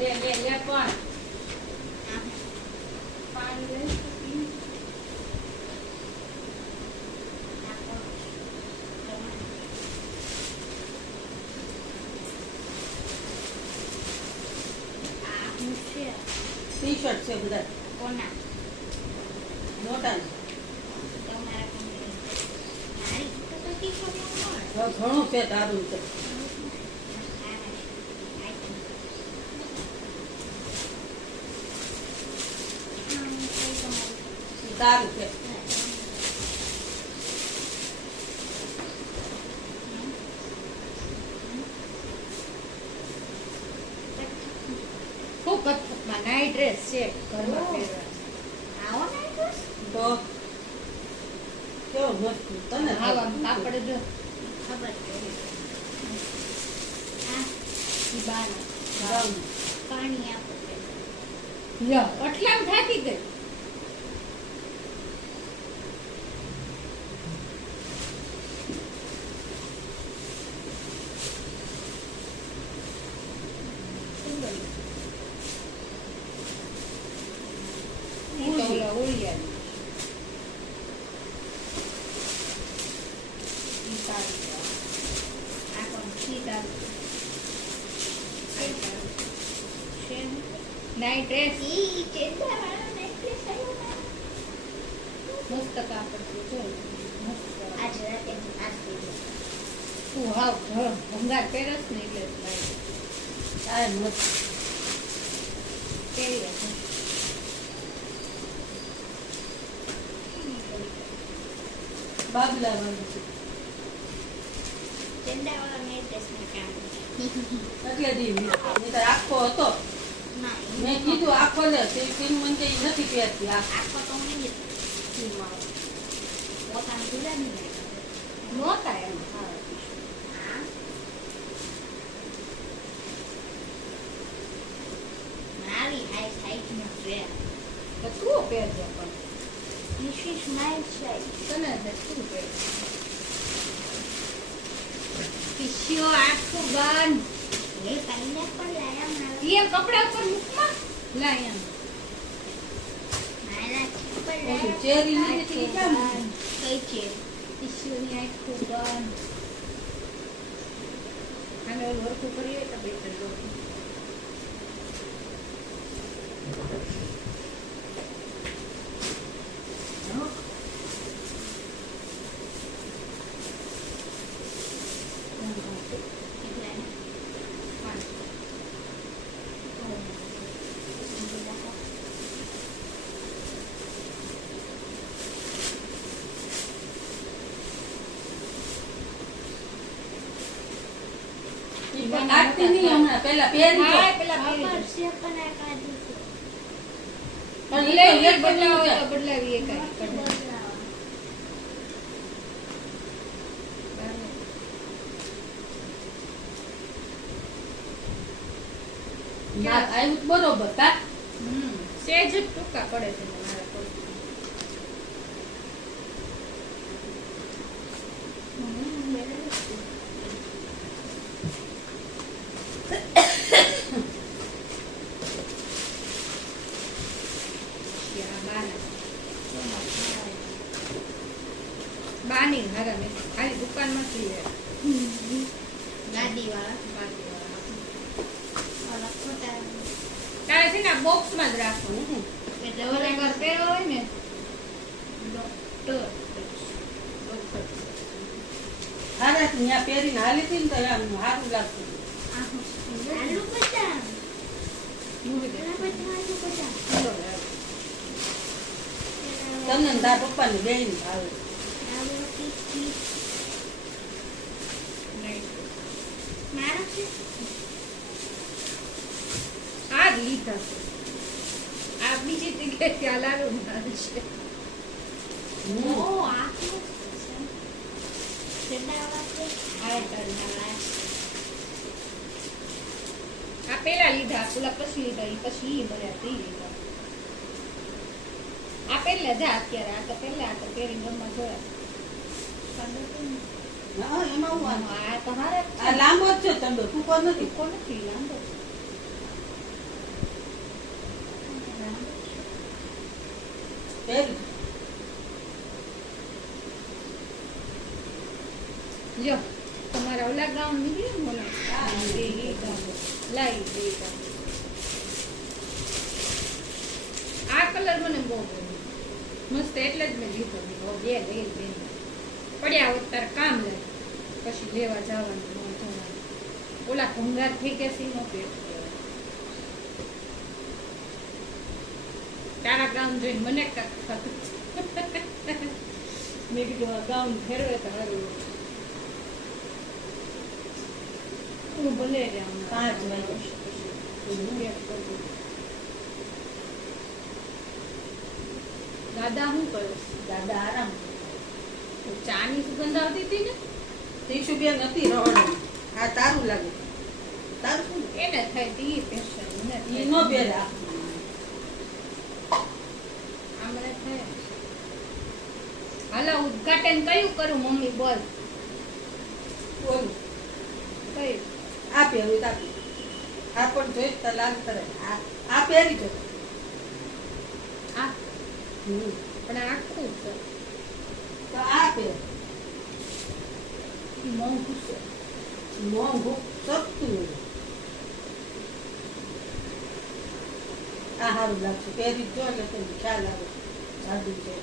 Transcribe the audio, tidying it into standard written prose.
લે કોણ પાણી લે ટી-શર્ટ છે બધા કોના મોટા તમારા કંપની મારી તો ટી-શર્ટ ઘણું છે તારું છે સારું છે ખૂબ કથકમાં નાઈટ ડ્રેસ છે ઘરમાં પહેરવા આવો નાઈટ ડ્રેસ તો કેવો મસ્ત તને આવા કાપડ જો ખબર છે આ ઈ બાર પાણી આપો લ્યો એટલામ થાકી ગઈ નાઈટ ડ્રેસ મસ્ત કાપડ છે જો મસ્ત આજે રાતે તું હાવ ભંગાર પહેરસ ને એટલે આ મસ્ત પહેરી બાબલા વાળું છે ચંદાવાળા નાઈટ ડ્રેસ ને કામ એટલે દી નહીં તો આખો હતો મેં કીધું આખો લે તે પિન મને કે નથી પહેરતી આખો તો નહીં પોતાનું જુદા નહીં નહોતા એમ મારી હાઈટમાં છે તો તું પહેરજો પણ વિશેષ નાઈટ છે તને શું પહેરજો પિશિયો આખું બંધ એ કઈને પણ લાયા મારા એ કપડા ઉપર મૂકમાં લાયા મારા ચપ્પલ લાયા ચેરી નથી કેમ કઈ છે પિશિયોની આખું બંધ આને ઓલું હરખું કરીએ તો બેટર લો કાઢતી નહીં હમણાં પેલા પહેરી હા લો. પેલા પહેરી પણ પણ લે ઈ તો એક એક બદલાવો બદલાવ તો બદલાવી એક ના આવ્યું તો બરોબર કા સેજ જ ટૂંકા પડે છે મારા પર બાની હારા મેં ખાલી દુકાનમાંથી લે ગાડી વાળા તારે છે ને બોક્સમાં જ રાખવું એટલે ઓલા ઘર પહેરો હોય ને ડોક્ટર હારા ત્યાં પહેરીને હાલી હતી ને તો આમ સારું લાગતું આલુ પચાસ તને ને તારા પપ્પાને બેન ભાવે આ જ લીધા છે આ બીજી જગ્યાએ ત્યાં લાલુ મારે છે આ પેલા લીધા પેલા પછી લીધા ઈ પછી ઈ મળ્યા તે લીધા આ પેલા જા અત્યારે આ તો પેલા આ તો પહેરીને રમવા જોયા હા એમાં હું વાંધો? આ તો હારે આ લાંબો જ છે ચંદો ટૂંકો નથી ટૂંકો નથી લાંબો છે. પહેરી જો તમારા ઓલા ગાઉન નીકળ્યું ને મને એ ગાઉન લાવી દે આ કલર મને બહુ ગમ્યો મસ્ત એટલે જ મેં લીધો બે લઈ બેન પડ્યા હોત તારે કામ લે પછી લેવા જવાનું ન જવાનું ઓલા ભંગાર થઈ ગયા છે નો પેટ તારા ગાઉન જોઈને મને કાંક થતું મેં કીધું આ ગાઉન ફેરવે તો સારું હું ભલે રે 5 વાગે દાદા શું કરે દાદા આરામ ચા ની સુગંધ આવતી હતી ને તીક્ષુ બેન નથી રવડ આ તારું લાગે તારું શું એને થાય તી પેશન ઈ નો પહેરા આમરે થાય હાલો ઉદ્ઘાટન કયું કરું મમ્મી બોલ બોલ કયું આ પહેરું તાકી આ પણ જોઈ તો લાગ કરે આ પહેરી જો આ પણ આખું છે તો આ પહેર મોંઘું છે મોંઘું સસ્તું આ સારું લાગશે પહેરી જો એટલે તને ખ્યાલ આવે સાદું છે